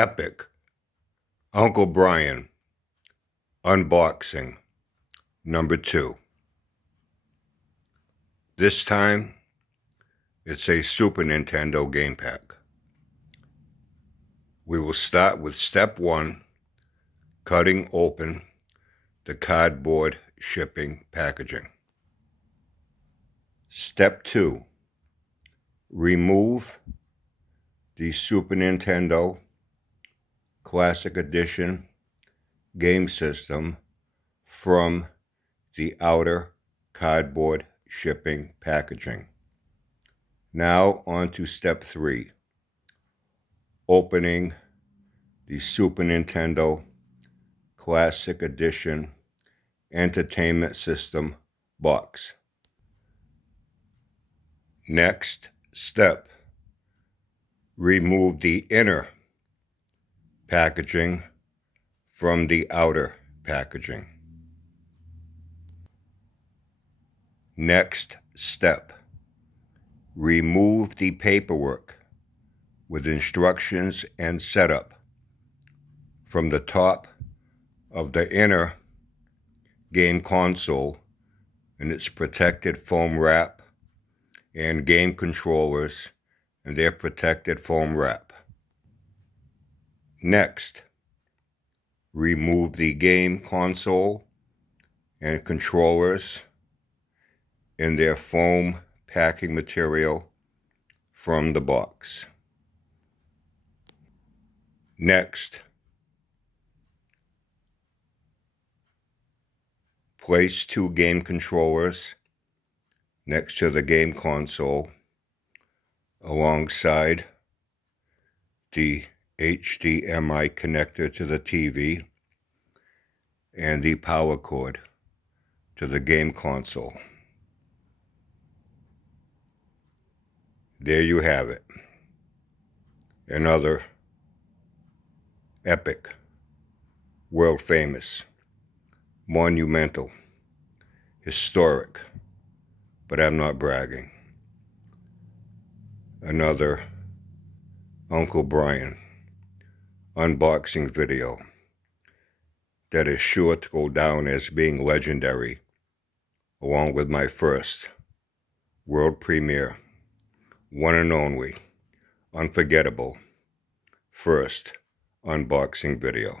Epic Uncle Brian Unboxing number 2. This time, it's a Super Nintendo game pack. We will start with step 1, cutting open the cardboard shipping packaging. Step 2, remove the Super Nintendo Classic Edition game system from the outer cardboard shipping packaging. Now on to step 3, opening the Super Nintendo Classic Edition Entertainment System box. Next step, remove the inner packaging from the outer packaging. Next step, remove the paperwork with instructions and setup from the top of the inner game console and its protected foam wrap and game controllers and their protected foam wrap. Next, remove the game console and controllers and their foam packing material from the box. Next, place 2 game controllers next to the game console alongside the HDMI connector to the TV and the power cord to the game console. There you have it. Another epic, world famous, monumental, historic, but I'm not bragging. Another Uncle Brian unboxing video that is sure to go down as being legendary, along with my first world premiere, one and only, unforgettable, first unboxing video.